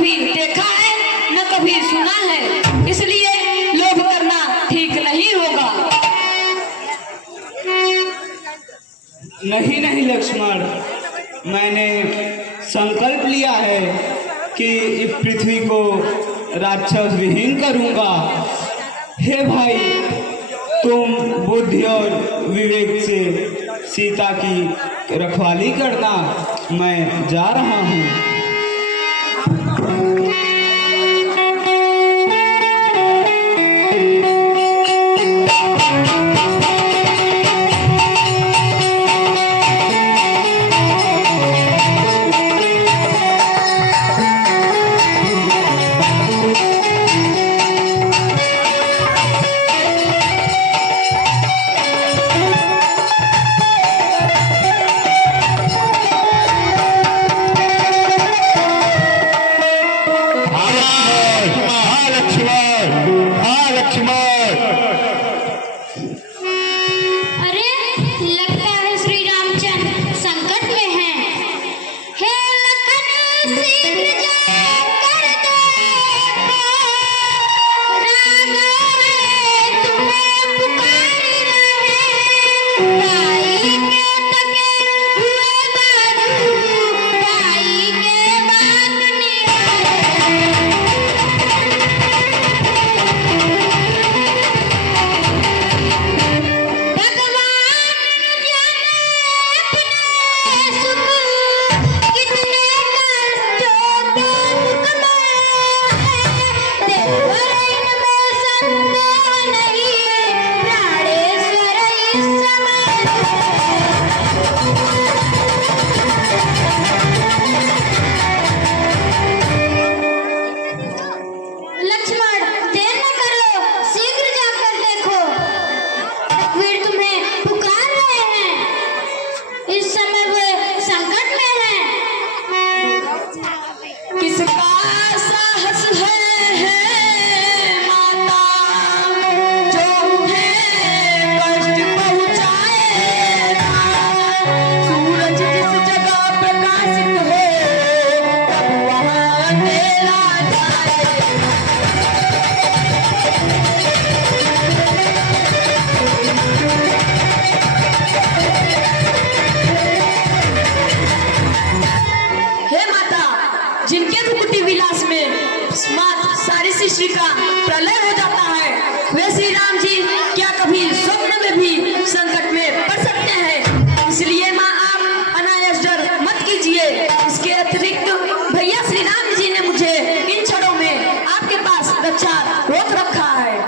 कभी देखा है न कभी सुना है, इसलिए लोभ करना ठीक नहीं होगा। नहीं नहीं लक्ष्मण, मैंने संकल्प लिया है कि इस पृथ्वी को राक्षस विहीन करूंगा। हे भाई, तुम बुद्धि और विवेक से सीता की रखवाली करना, मैं जा रहा हूँ। सारी सृष्टि का प्रलय हो जाता है, वे श्री राम जी क्या कभी स्वप्न में भी संकट में पड़ सकते हैं। इसलिए माँ, आप अनायास डर मत कीजिए। इसके अतिरिक्त भैया श्री राम जी ने मुझे इन क्षणों में आपके पास रक्षा रोक रखा है।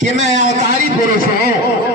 कि मैं अवतारी पुरुष हूं।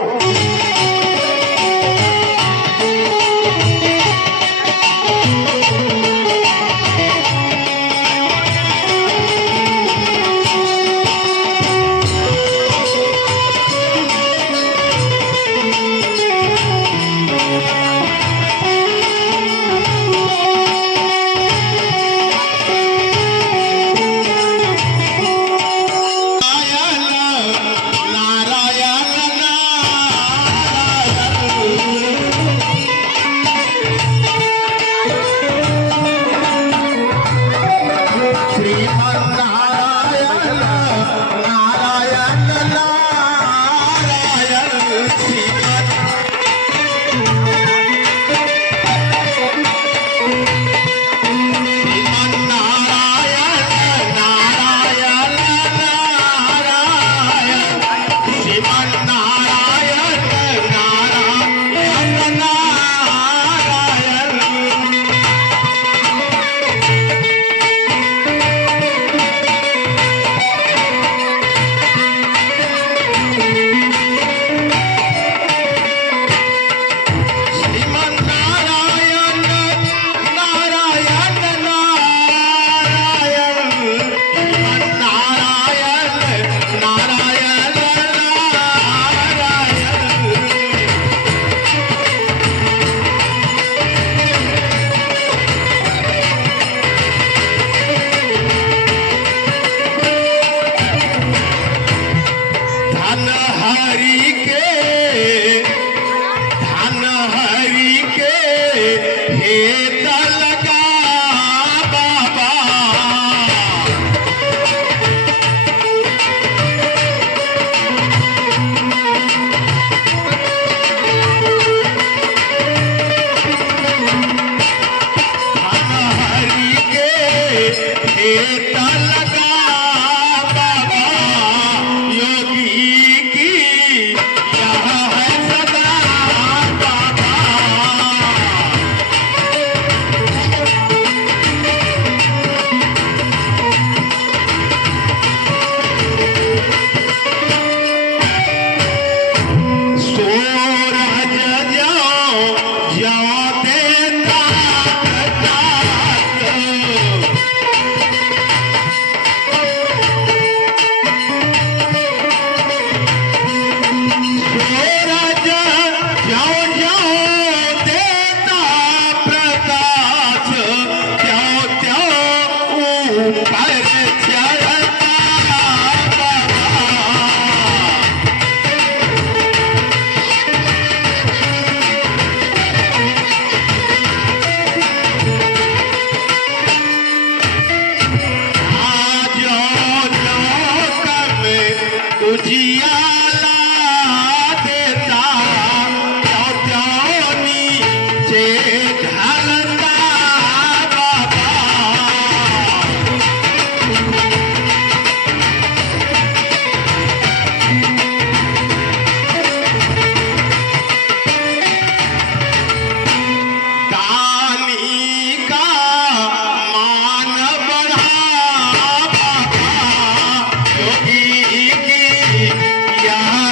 Yeah.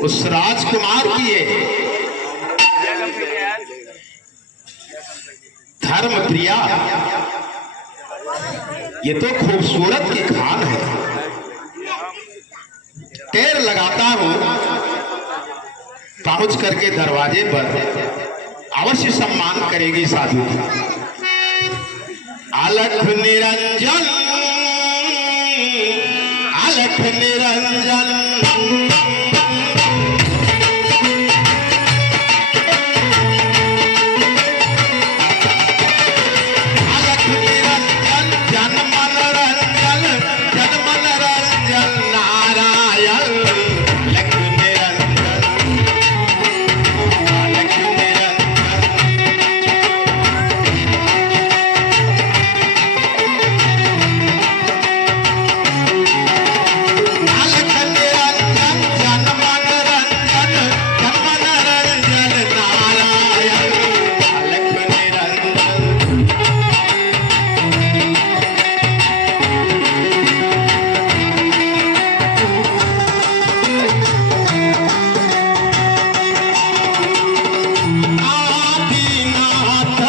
उस राजकुमार की ये धर्म प्रिया, ये तो खूबसूरत की खान है। टेर लगाता हूं, पहुंच करके दरवाजे पर अवश्य सम्मान करेगी साधु की। अलख निरंजन, अलख निरंजन, अलख निरंजन, जन मन रंजन, जन मन रंजन नारायण। अलख निरंजन, अलख निरंजन, अलख निरंजन, जन मन रंजन, जन मन रंजन नारायण। अलख निरंजन, आदिनाथ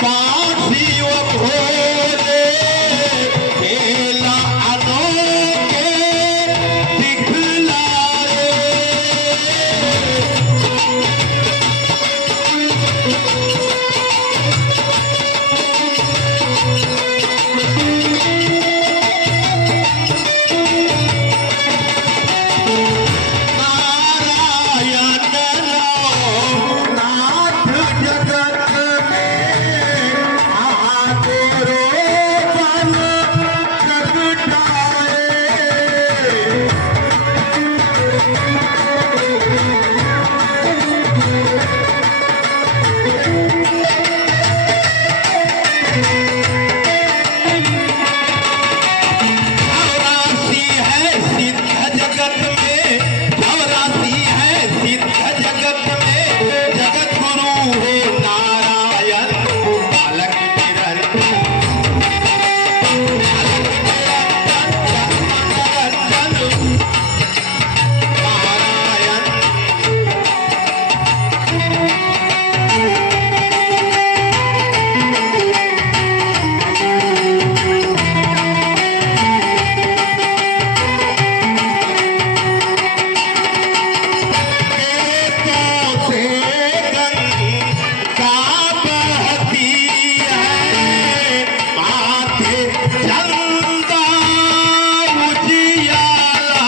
पार्थिव भोले, खेला अनोखे दिखलाए। नारायण नाथ जगत में आगोरो बन जगटाए। चौरासी है सिद्ध जगत में, चौरासी है सिद्ध जगत में, जगत गुरु हो नारायण। अलख निरंजन, अलख निरंजन, जन मन रंजन नारायण। खेतों से गंगा बहती है, माथे चंदा उजियाला।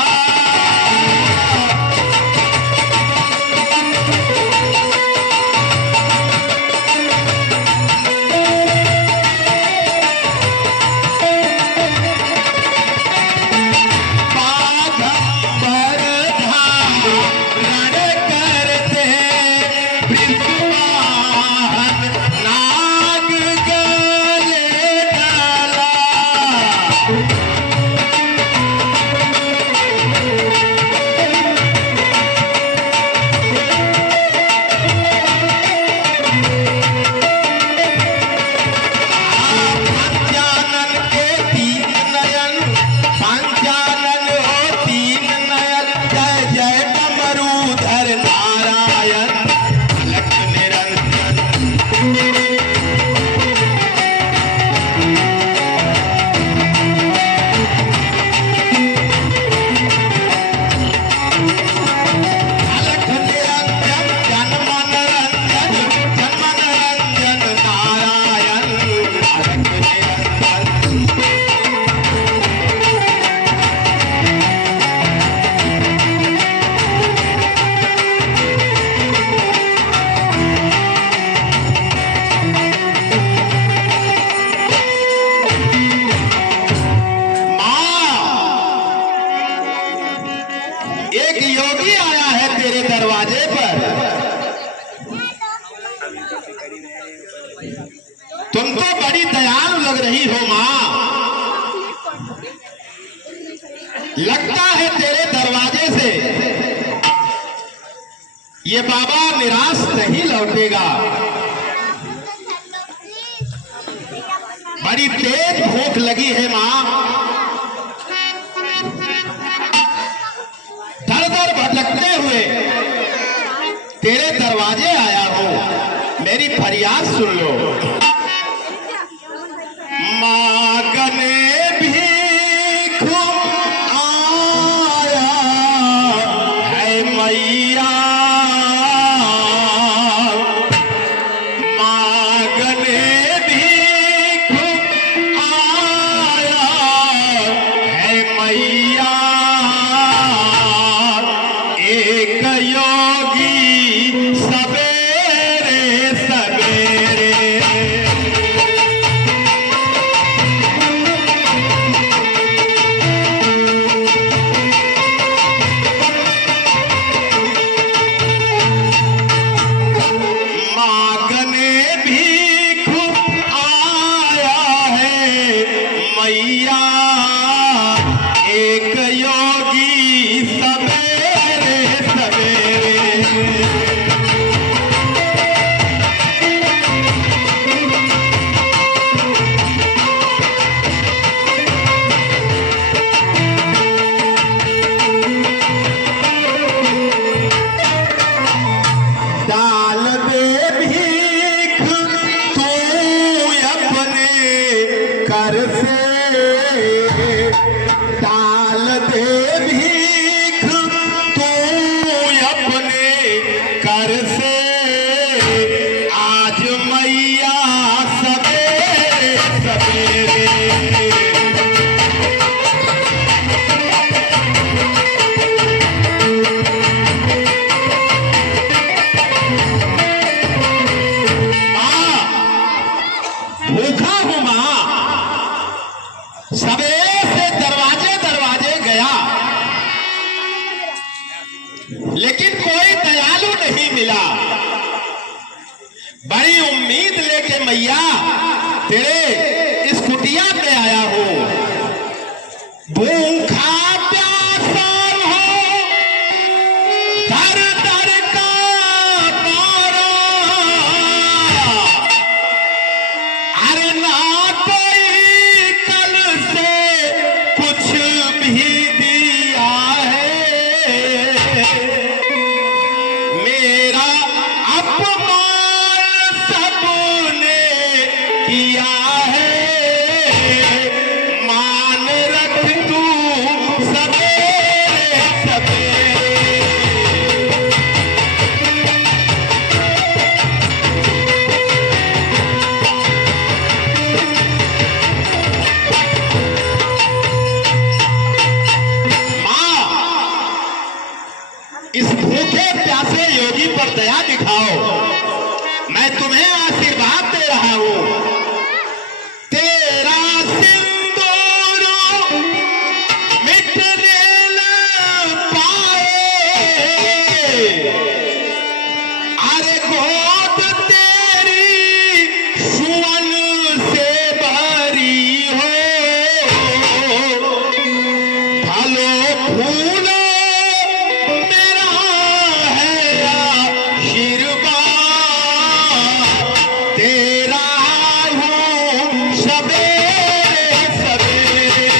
बाघंबर धारण करते विश्वाहन नाग गले डाला। पंचानन के तीन नयन, पंचानन हो तीन नयन, जय जय डमरूधर नारायण। अलख निरंजन, अलख निरंजन, जन मन रंजन, जन मन रंजन नारायण। अलख निरंजन, एक योगी आया है तेरे दरवाजे पर। तुम तो बड़ी दयालु लग रही हो माँ। लगता है तेरे दरवाजे से ये बाबा निराश नहीं लौटेगा। बड़ी तेज भूख लगी है माँ। दर दर भटकते हुए तेरे दरवाजे आया हूं, मेरी फरियाद सुन लो। मांगने भीख आया है मैया, मांगने भीख आया है मैया, एक योगी सवेरे सवेरे। मांगने भीख आया है मैया, एक योगी सवेरे सवेरे। डाल दे भीख तू अपने कर से, डाल दे भीख तू अपने कर से, आज मैया सवेरे सवेरे। भूखा हूं मां, सवेरे से दरवाजे दरवाजे गया, लेकिन कोई दयालु नहीं मिला। बड़ी उम्मीद लेके मैया तेरे इस कुटिया में आया हूं। भूखा प्यासा हो दर दर का पारा, अरे ना कोई कल से कुछ भी दिया है, मेरा अपमान सबने किया है, मान रख तू सवेरे सवेरे। इस भूखे प्यासे योगी पर दया दिखाओ, मैं तुम्हें आशीर्वाद दे रहा हूं। तेरा सिंदूर मिटने न पाए, अरे गोद तेरी सुवन से भरी हो, फलो फूलो मेरा है आशीर्वाद, तेरा हूँ सवेरे सवेरे।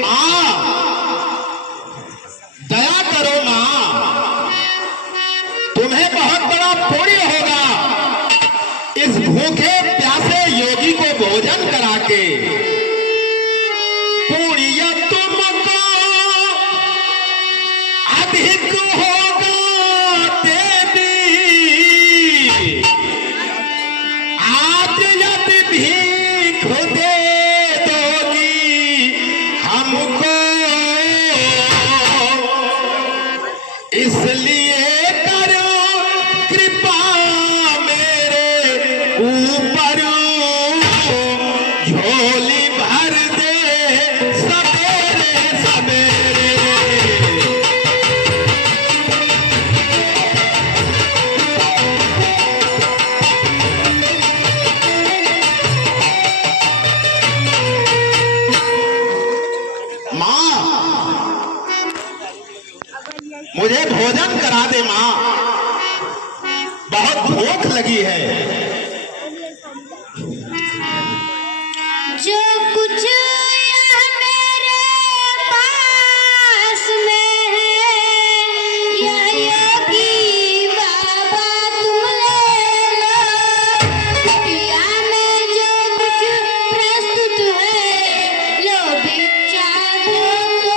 माँ दया करो माँ, तुम्हें बहुत बड़ा पुण्य होगा इस भूखे प्यासे योगी को भोजन करा के। पुण्य तुमको अधिक होगा देवी, आज यदि भीख दे दोगी हमको, इसलिए करो कृपा मेरे ऊपर, झोली भर दे सवेरे सवेरे। माँ मुझे भोजन करा दे माँ, बहुत भूख लगी है। जो कुछ यह मेरे पास में है, यह योगी बाबा तुम ले लो। कुटिया में जो कुछ प्रस्तुत है, लो भिक्षा दो तो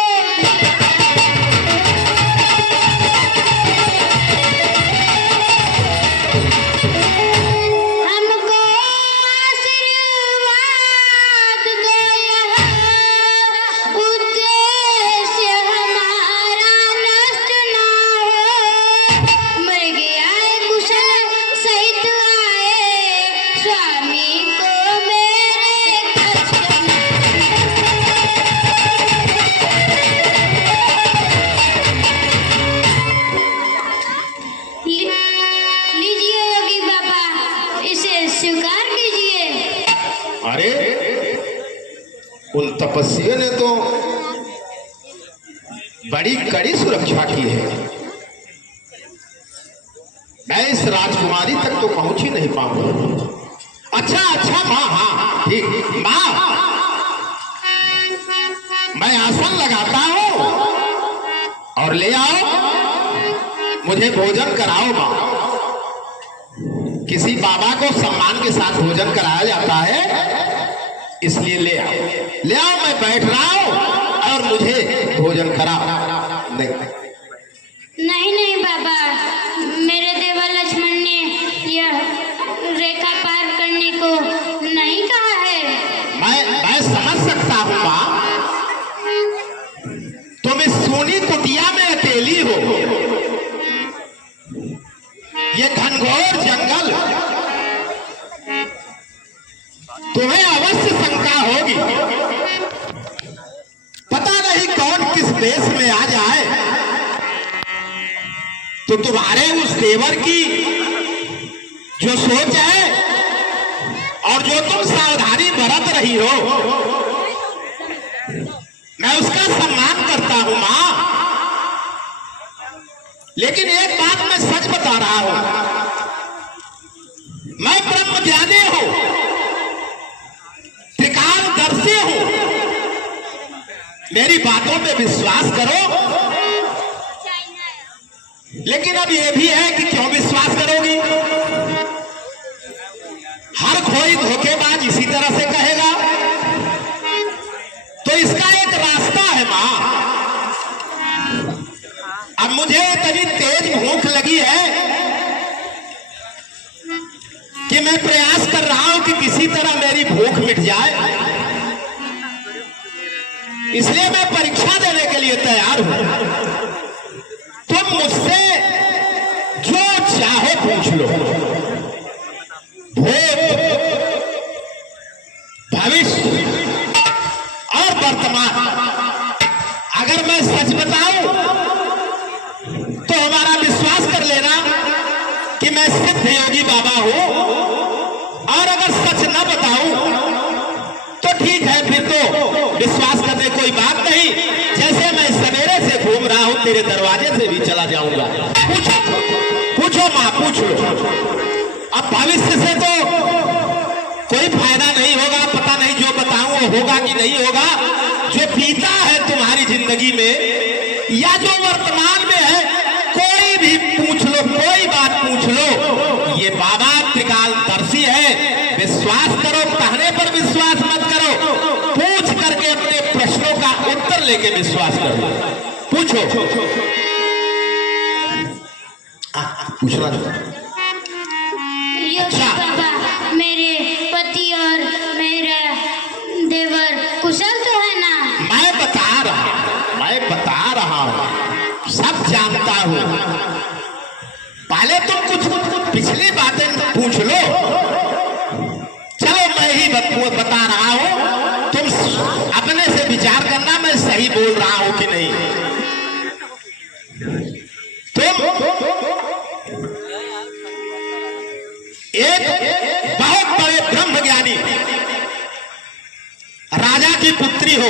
हमको आशीर्वाद दो, यह उद्देश्य हमारा नष्ट ना हो। मर गया कुशल सहित आए, स्वामी को मेरे कष्ट लीजिए योगी बाबा, इसे स्वीकार कीजिए। अरे उन तपस्वियों ने तो बड़ी कड़ी सुरक्षा की है। मैं इस राजकुमारी तक तो पहुंच ही नहीं पाऊंगा। अच्छा अच्छा माँ, हाँ ठीक माँ, मैं आसन लगाता हूँ और ले आओ, मुझे भोजन कराओ माँ। किसी बाबा को सम्मान के साथ भोजन कराया जाता है, इसलिए ले आओ, ले आओ, मैं बैठ रहा हूं और मुझे भोजन कराओ। नहीं नहीं नहीं बाबा, मेरे देवर लक्ष्मण ने यह रेखा पार करने को नहीं कहा है। मैं समझ सकता हूं माँ, तुम इस सोनी कुटिया में अकेली हो। ये घनघोर जंगल, तुम्हें अवश्य शंका होगी, पता नहीं कौन किस देश में आ जाए तो तुम्हारे उस देवर की जो सोच है और जो तुम सावधानी बरत रही हो, मैं उसका सम्मान करता हूं मां। लेकिन एक बात मैं सच बता रहा हूं, मैं ब्रह्म ज्ञानी हूं, त्रिकालदर्शी हूं, मेरी बातों पे विश्वास करो। लेकिन अब यह भी है कि क्यों विश्वास करोगी? हर कोई धोखेबाज इसी तरह से कहेगा। तो इसका एक रास्ता है मां। अब मुझे इतनी तेज भूख लगी है कि मैं प्रयास कर रहा हूं कि किसी तरह मेरी भूख मिट जाए, इसलिए मैं परीक्षा देने के लिए तैयार हूं। तुम मुझसे जो चाहो पूछ लो, भूत, भविष्य और वर्तमान। अगर मैं सच बताऊं तो हमारा विश्वास कर लेना कि मैं सिद्ध योगी बाबा हूं, और अगर सच न बताऊं तो ठीक है, फिर तो विश्वास करने कोई बात नहीं। जैसे मैं सवेरे से घूम रहा हूं, तेरे दरवाजे से भी चला जाऊंगा। पूछो मां, पूछ लो। अब भविष्य से तो कोई फायदा नहीं होगा, पता नहीं जो बताऊं वो होगा कि नहीं होगा। जो बीता है तुम्हारी जिंदगी में या जो वर्तमान में है, कोई भी पूछ लो, कोई बात पूछ लो, ये बाबा त्रिकालदर्शी है। विश्वास करो, कहने पर विश्वास मत करो, पूछ करके अपने प्रश्नों का उत्तर लेके विश्वास करो। पूछो, पूछना योगी बाबा, मेरे पति और मेरा देवर कुशल तो है ना? मैं बता रहा हूं, सब जानता हूं। पहले तुम कुछ पिछली बातें पूछ लो। चलो मैं ही बता रहा हूं, तुम अपने से विचार करना मैं सही बोल रहा हूं कि नहीं। तुम एक बहुत बड़े ब्रह्म ज्ञानी राजा की पुत्री हो,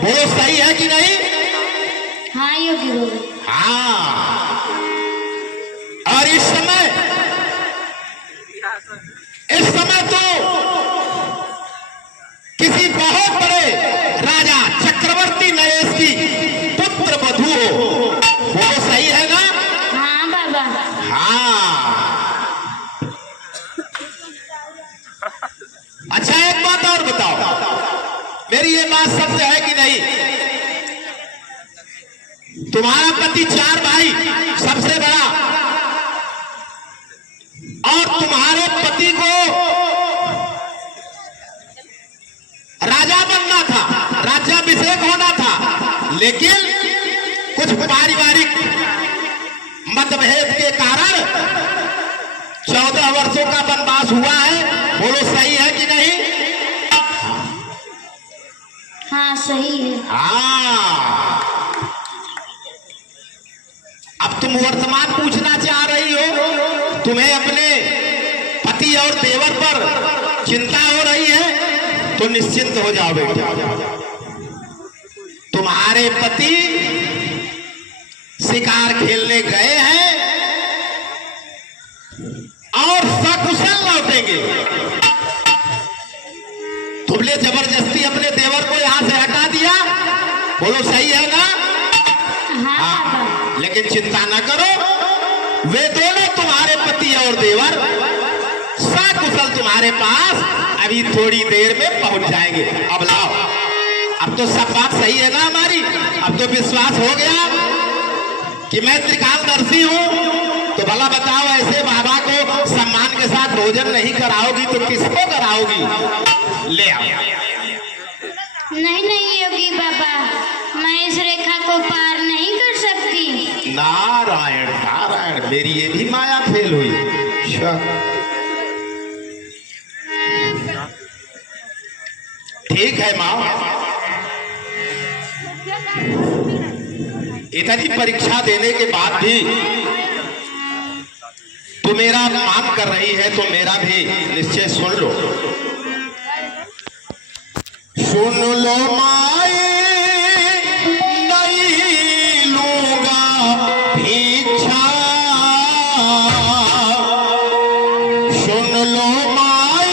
बोलो सही है कि नहीं? हाँ योगी बाबा। हाँ, और इस समय इस समय तो किसी बहुत बड़े राजा चक्रवर्ती नरेश की पुत्र वधू हो, वो सही है ना? हाँ बाबा। हाँ। अच्छा एक बात और बताओ, मेरी ये बात सत्य है कि नहीं? तुम्हारा पति 4 भाई, सबसे बड़ा, और तुम्हारे पति को राजा बनना था, राज्याभिषेक होना था, लेकिन कुछ पारिवारिक मतभेद के कारण 14 वर्षों का वनवास हुआ है। बोलो सही है कि नहीं? हाँ सही है। हाँ। अब तुम वर्तमान पूछना चाह रही हो, तुम्हें अपने पति और देवर पर चिंता हो रही है, तो निश्चिंत हो जाओ बेटा। तुम्हारे पति शिकार खेलने गए हैं और सकुशल लौटेंगे। तुमने जबरदस्ती अपने देवर को यहां से हटा दिया, बोलो सही है ना? हाँ, लेकिन चिंता न करो, वे दोनों तुम्हारे पति और देवर सकुशल तुम्हारे पास अभी थोड़ी देर में पहुंच जाएंगे। अब लाओ, अब तो सब बात सही है ना हमारी? अब तो विश्वास हो गया कि मैं त्रिकालदर्शी हूं। तो भला बताओ, ऐसे बाबा को सम्मान के साथ भोजन नहीं कराओगी तो किसको कराओगी? ले आओ। नहीं नहीं योगी बाबा, मैं इस रेखा को पार नहीं कर सकती। नारायण नारायण, मेरी ये भी माया फेल हुई। ठीक है माँ, इतनी परीक्षा देने के बाद भी तू मेरा मान कर रही है, तो मेरा भी निश्चय सुन लो। सुन लो माए, नहीं लूंगा भिक्षा। सुन लो माए,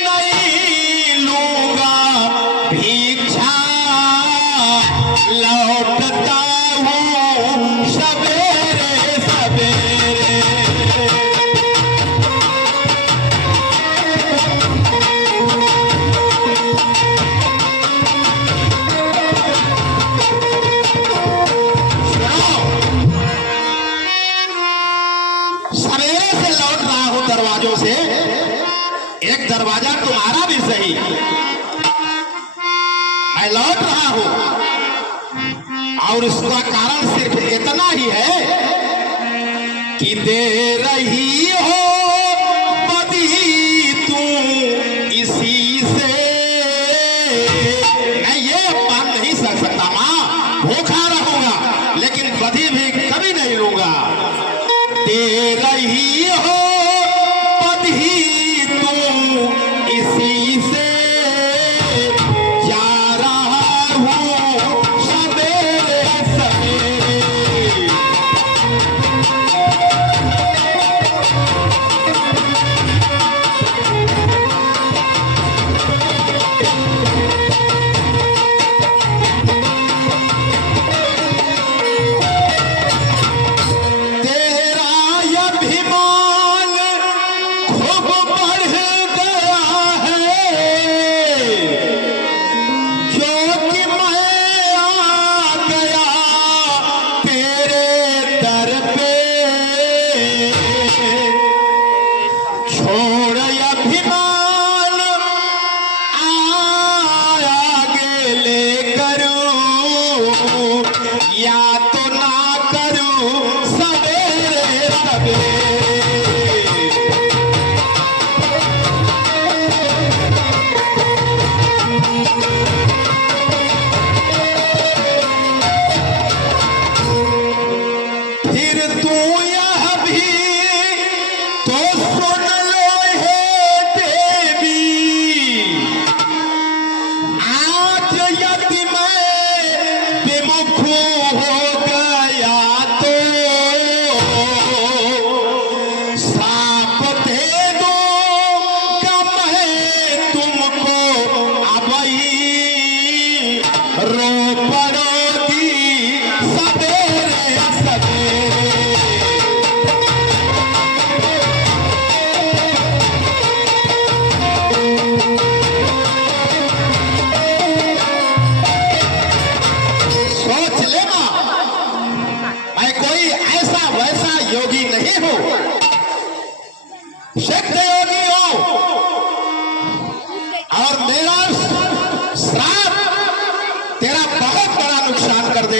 नहीं लूंगा भिक्षा। लौटता हूँ सवेरे सवेरे। सवेरे से लौट रहा हूं दरवाजों से, एक दरवाजा तुम्हारा भी सही, मैं लौट रहा हूं, और इसका कारण सिर्फ इतना ही है कि दे रही हो बदी तू इसी से। मैं ये मान नहीं सकता मां, भूखा रहूंगा लेकिन बदी भी कभी नहीं लूंगा। दे रही हो बदी तू इसी से, जा रहा हूं सवेरे सवेरे।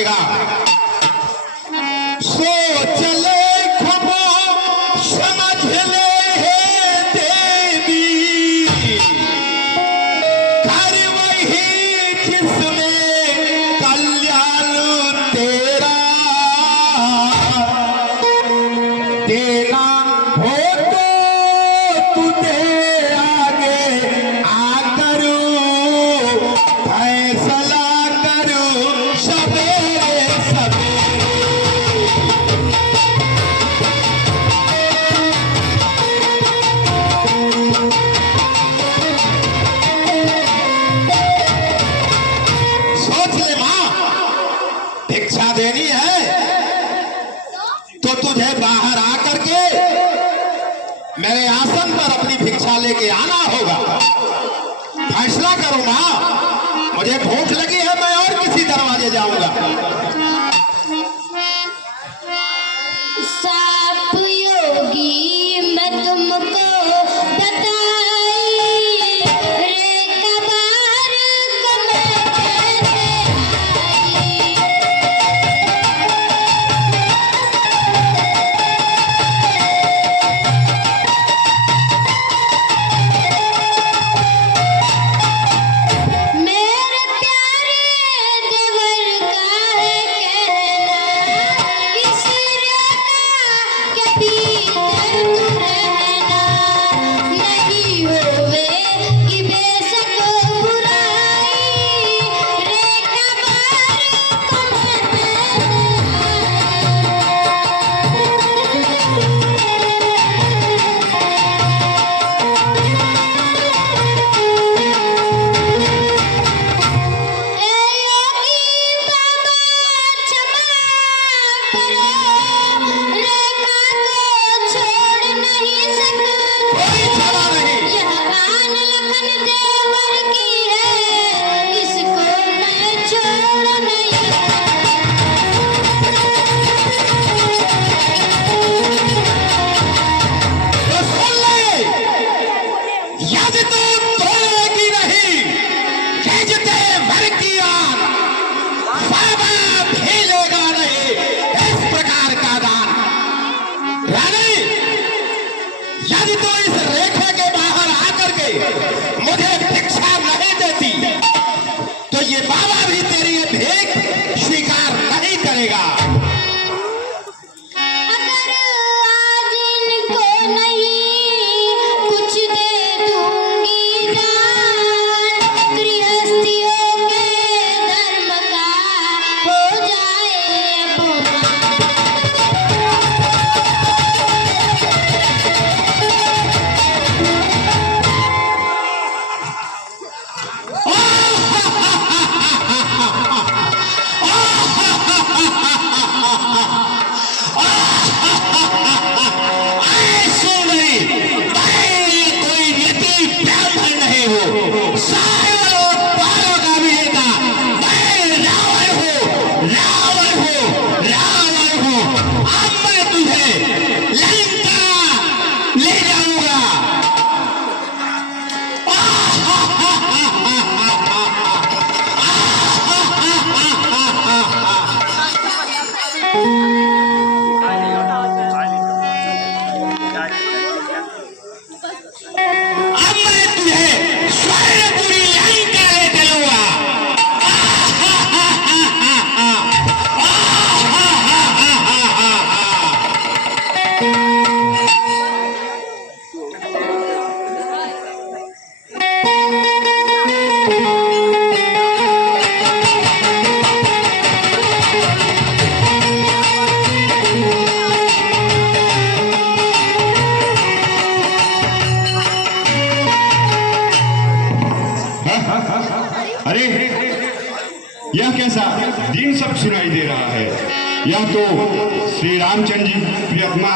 करेगा। सोच ले खूब समझ ले हे देवी, कर वही जिसमें कल्याण तेरा, देना हो तो तू दे आगे आकर, फैसला करूं सवेरे सवेरे। सोच ले मां, भिक्षा देनी है तो तुझे बाहर आकर के मेरे आसन पर अपनी भिक्षा लेके आना होगा। फैसला करो मां, मुझे भूख लगी है, मैं और किसी दरवाजे जाऊंगा। साप योगी मैं तुमको बताई, रेखा बार को मैं कैसे आई। मेरे प्यारे देवर का है कहना, इस रेखा के भीतर तू रहना, नहीं होवे कि बेशक बुराई, रेखा बार को ए योगी बाबा क्षमा करो, रेखा को छोड़ नहीं सकते। कोई क्षमा नहीं। यह आन लखन देवर की है, इसको मैं छोड़ नहीं तो सुन ले, यदि तू तोड़ेगी नहीं खींचते भर की आन, बाबा भी लेगा नहीं इस प्रकार का दान। रानी, यदि तू इस रेखा के बाहर आकर के मुझे भिक्षा नहीं देती तो ये बाबा भी तेरी ये भीख स्वीकार नहीं करेगा। अगर आज इनको नहीं कुछ दे दूंगी दान, गृहस्थियों के धर्म का हो जाए अपमान। ऐसो नहीं, मैं ये कोई यति ब्राह्मण नहीं हूँ, सायों पारों का विजेता। मैं रावण हूँ, रावण हूँ, रावण हूँ। अब मैं तुझे लंका ले जाऊंगा। अब मैं तुझे स्वर्णपुरी लंका ले चलूंगा। अरे यह कैसा दिन सब सुनाई दे रहा है। यह तो श्री रामचंद्र जी प्रियतमा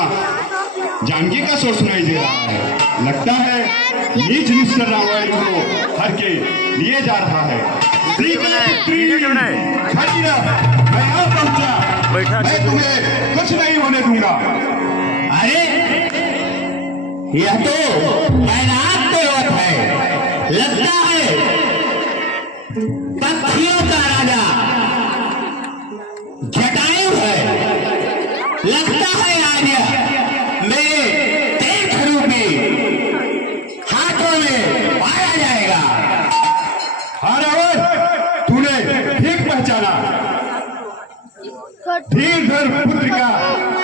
जानकी का स्वर सुनाई दे रहा है। लगता है नीच निश्चर रामायण को हर के लिए जा रहा है। खड़ीरा, मैं यहाँ पहुंचा, मैं तुम्हें कुछ नहीं होने दूंगा। अरे यह तो मैनाक देवत है, लगता है पक्षियों का राजा। जाना। धीरधर पुत्र का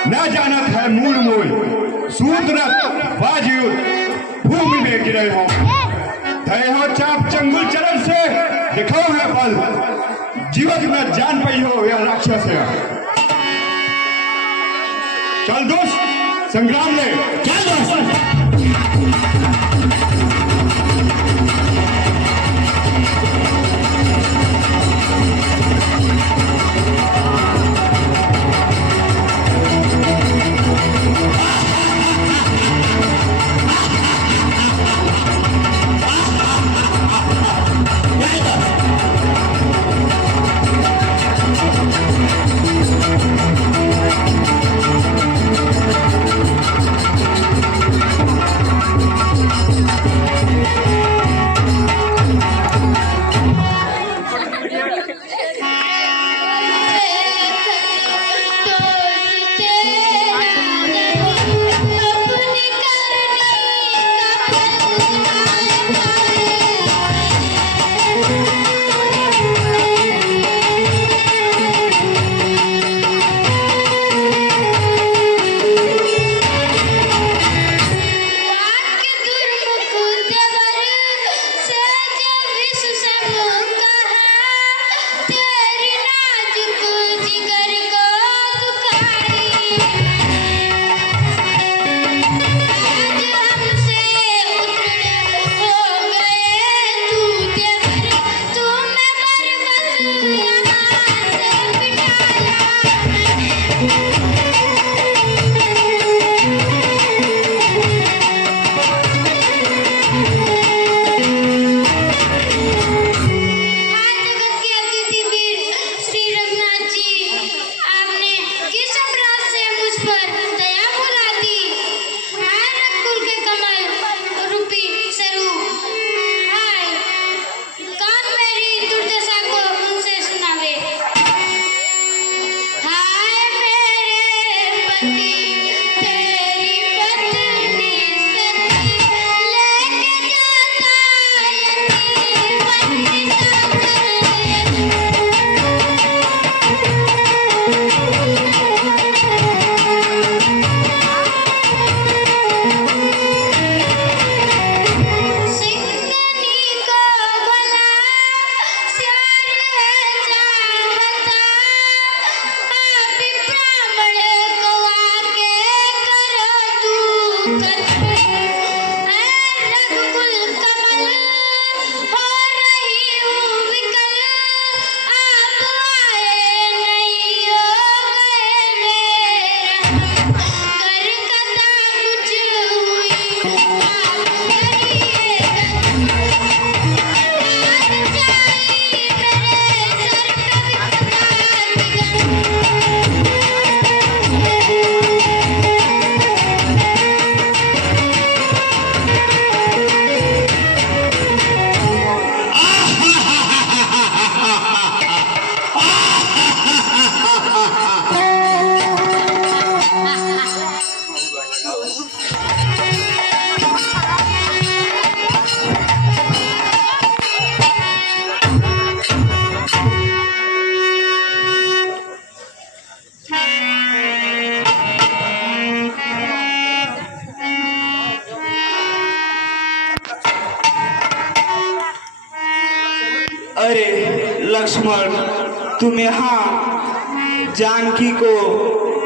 न जानत है मूल मोल, सूत्रत बाजयुत भूमि में गिरे हो। धय हो चाप चंगुल चरण से दिखो है बल, जीवत में जान पई हो यह राक्षस है। चल दोस्त संग्राम ले, चल दोस्त। अरे लक्ष्मण, तुम यहाँ जानकी को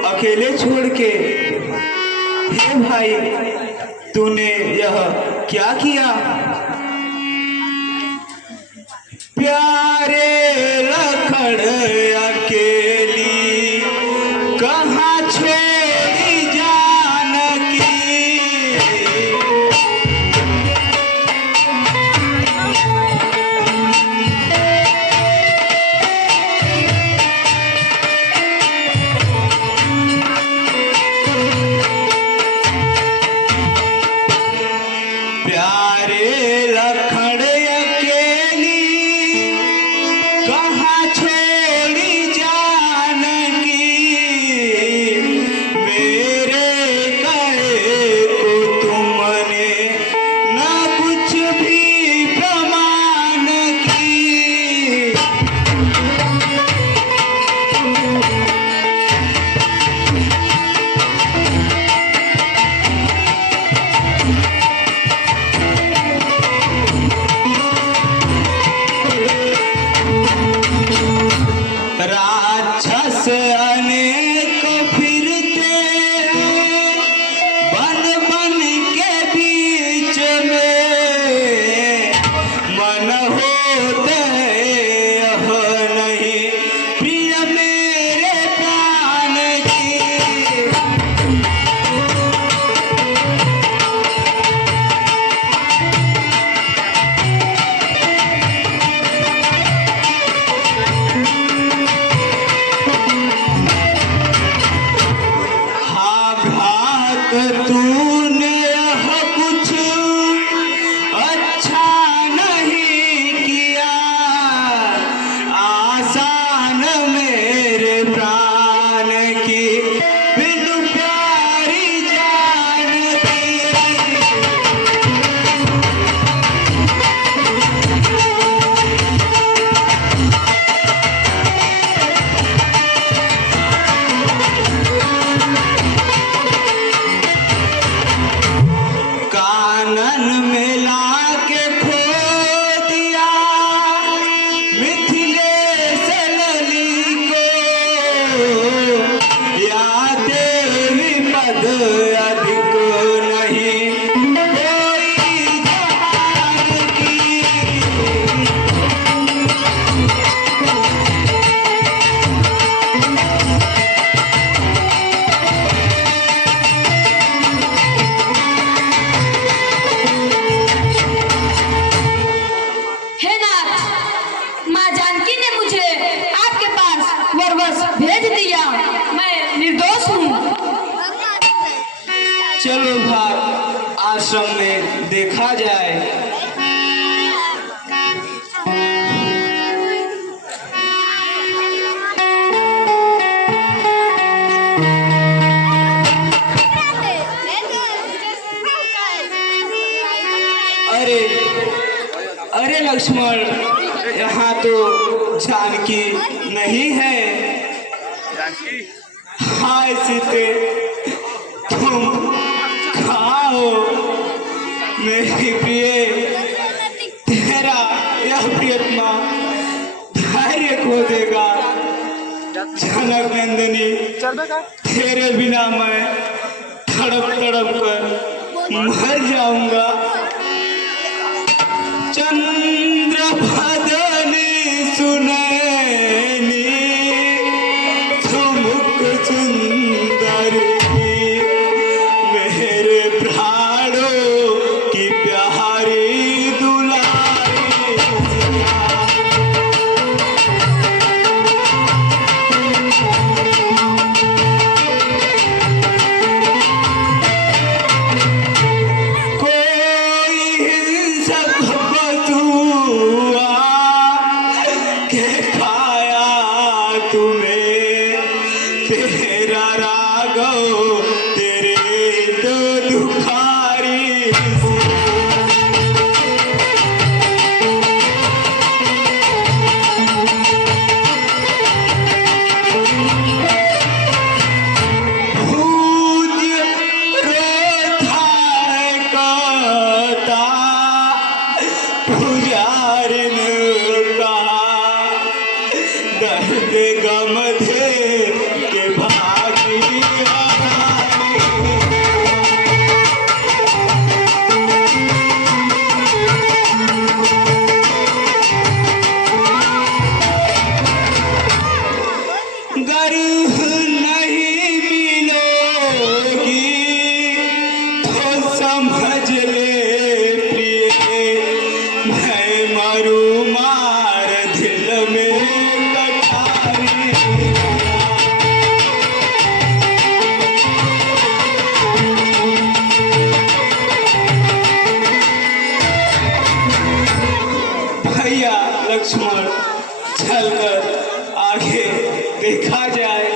अकेले छोड़ के, हे भाई तूने यह क्या किया? प्यारे लखड़ अकेली कहाँ छोड़ी जानकी। प्यारे लखड़ अकेली वापस भेज दिया। मैं निर्दोष हूँ। चलो भाई आश्रम में देखा जाए। अरे अरे लक्ष्मण, यहाँ तो जानकी नहीं है। हाय सीते, तुम कहाँ हो? मेरी प्रिय, तेरा यह प्रियतमा धैर्य खो देगा। जनक नंदिनी, तेरे बिना मैं तड़प तड़प कर मर जाऊंगा। चंद्र भदनी सुनैनी सुमुख सुंदरी, मेरे प्राणों की प्यारी दुलारी। कोई हिंसक बसुआ के खाया तुम्हें, तेरा राघव तेरे तो दुखारी। भूत रोता है कहता, पुजारिन कहा, दर्द गम दे के भागी हमारी। गर नहीं मिलोगी तो समझ ले प्रिय, मैं मरू मार दिल में कटारी। भैया लक्ष्मण, चलकर आगे देखा जाए।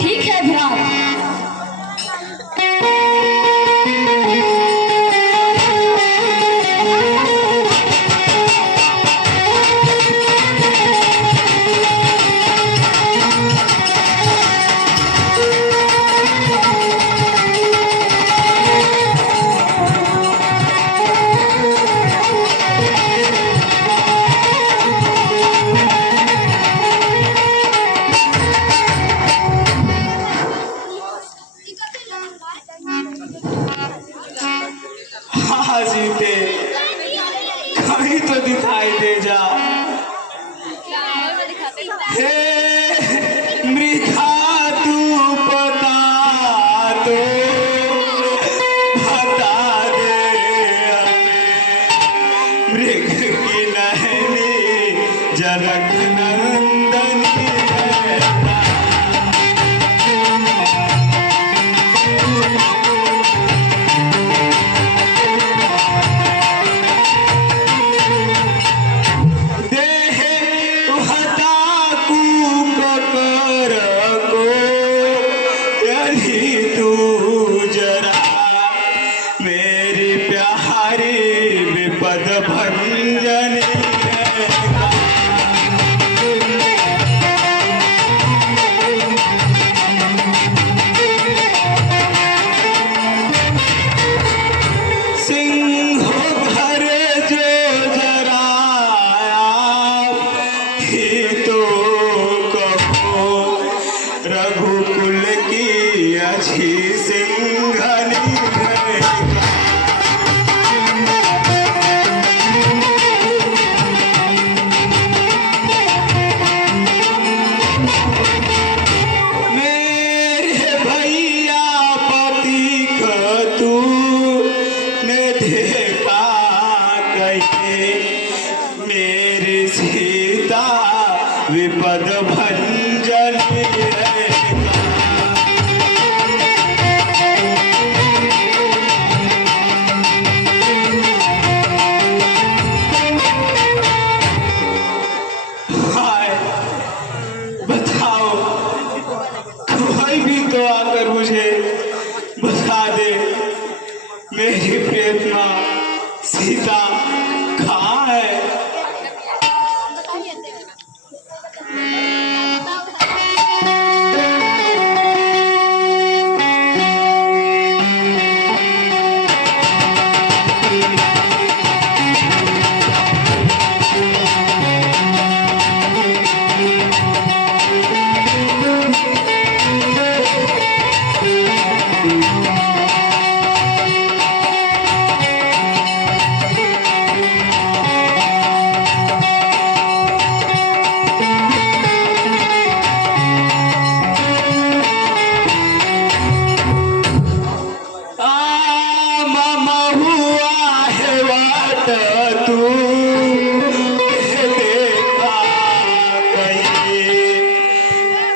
ठीक है भ्रात। हाँ जीते, कहीं तो दिखाई दे जा। हे मृधा तू पता तो बता दे हमें, मृग की नहनी जनक नंदनी है। मेरी प्यारी विपद भंजनी सिंह घर जो जराया ही तो कहो, रघुकुल की अच्छी सिंघनी है। मेरे भैया पति को तू ने देखा कहीं, मेरी सीता विपद भंजन है। हाय बताओ, कोई भी तो आकर मुझे बता दे मेरी प्रियतमा सीता कहाँ है।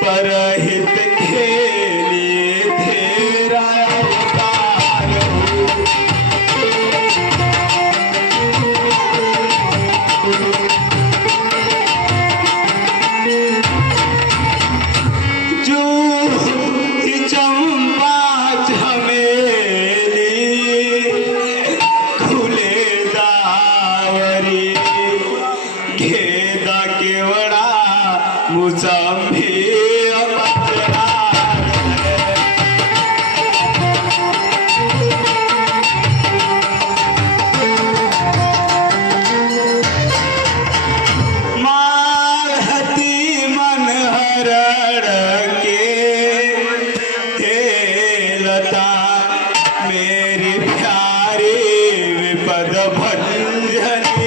परहित खेली तेरा अवतार जो चंपा झमेली खुले दावरी घेदा केवड़ा मुसंभी मेरी प्यारी विपद भंजनी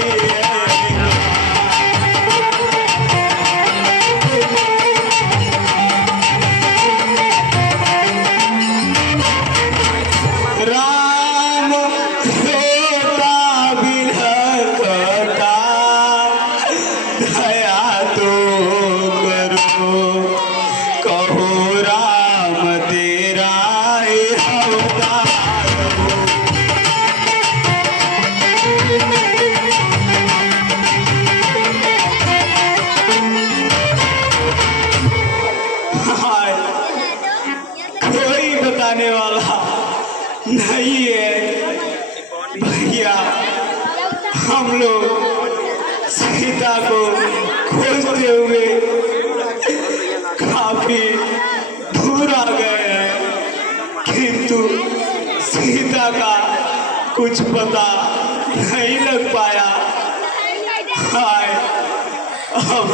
राम होता बिलखता दया तो करो कहो राम तेरा अवतार। कोई बताने वाला नहीं है भैया, हम लोग सीता को खोजते हुए काफी दूर आ गए हैं, किंतु सीता का कुछ पता नहीं लग पाया। हाय अब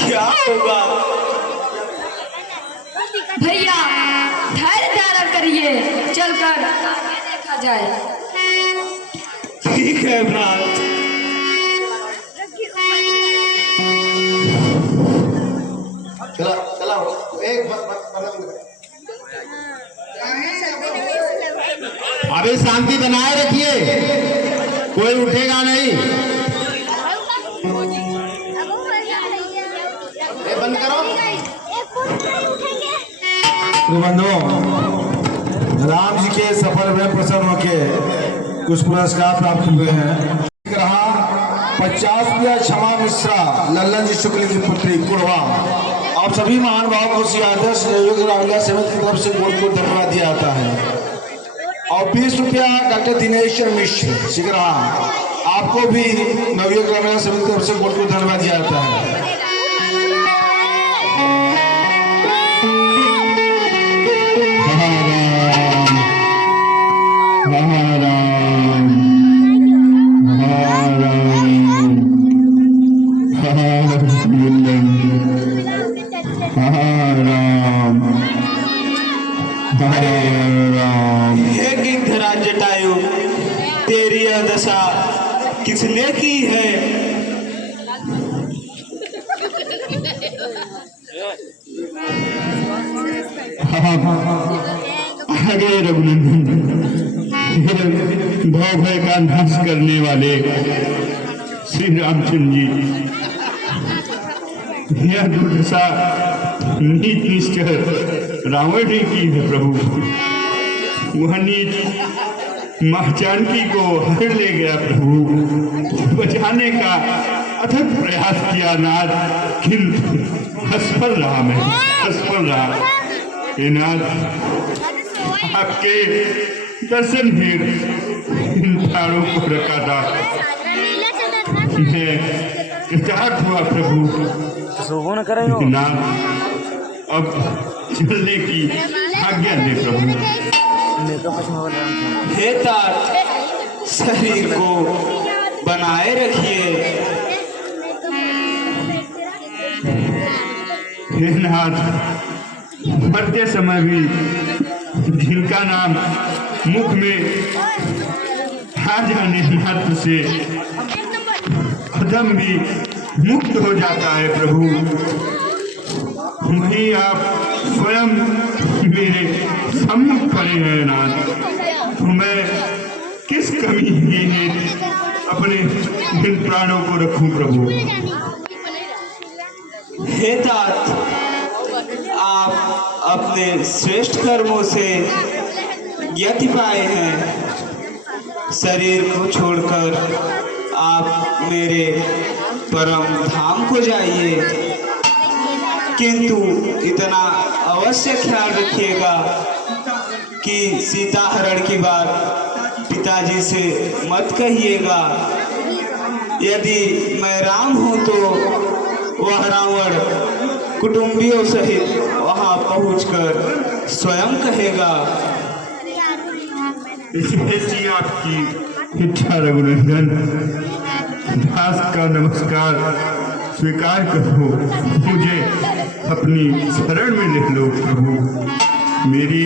क्या होगा। भैया धैर्य धारण करिए, चलकर आगे देखा जाए। ठीक है भ्रात। चला चला एक अभी शांति बनाए रखिए, कोई उठेगा नहीं। बंद करो। बंधुओं, राम जी के सफल में प्रसन्न होके कुछ पुरस्कार प्राप्त हुए हैं। रहा 50 रुपया क्षमा मिश्रा लल्लन जी शुक्ल की पुत्री कुड़वा। आप सभी महानुभाव को श्री आदर्श रामलीला समिति की तरफ से गोल्ड को धन्यवाद दिया जाता है। और 20 रुपया डॉक्टर दिनेश्वर मिश्र सिगरा, आपको भी नवयुग रामलीला समिति की तरफ से गोल्ड को धन्यवाद दिया जाता है। हे गिद्धराज जटायु, तेरी यह दशा किसने की है। आगे रघुनंदन, भव भय का नाश करने वाले श्री रामचंद्र जी, यह दुर्दशा नीच निश्चर रावण ने की है प्रभु। वह नीच माँ जानकी को हर ले गया प्रभु। बचाने का अथक प्रयास किया नाथ, किंतु असफल रहा मैं, असफल रहा। हे नाथ, आपके दर्शन भी इन प्राणों को रखा था। मैं कृतार्थ हुआ प्रभु। लेकिन नाथ, अब चलने की आज्ञा दे प्रभु। हे तात, शरीर को बनाए रखिए। हे नाथ, मरते समय भी जिनका नाम मुख में आ जाने मात्र से अधम भी मुक्त हो जाता है प्रभु। वहीं आप स्वयं मेरे सम्मुख खड़े हैं नाथ, तो मैं किस कमी में अपने इन प्राणों को रखूं प्रभु। हे तात, आप अपने श्रेष्ठ कर्मों से यति पाए हैं। शरीर को छोड़कर आप मेरे परम धाम को जाइए, किंतु इतना अवश्य ख्याल रखिएगा कि सीता हरण की बात पिताजी से मत कहिएगा। यदि मैं राम हूँ तो वह रावण कुटुंबियों सहित वहां पहुंचकर स्वयं कहेगा। ऐसी आपकी इच्छा रघुनंदन। दास का नमस्कार स्वीकार करो, मुझे अपनी शरण में ले लो प्रभु। मेरी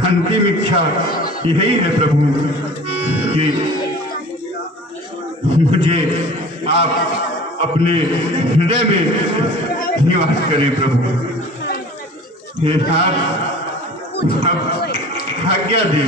अंतिम इच्छा यही है प्रभु कि मुझे आप अपने हृदय में निवास करें प्रभु। हे नाथ, अब आज्ञा दे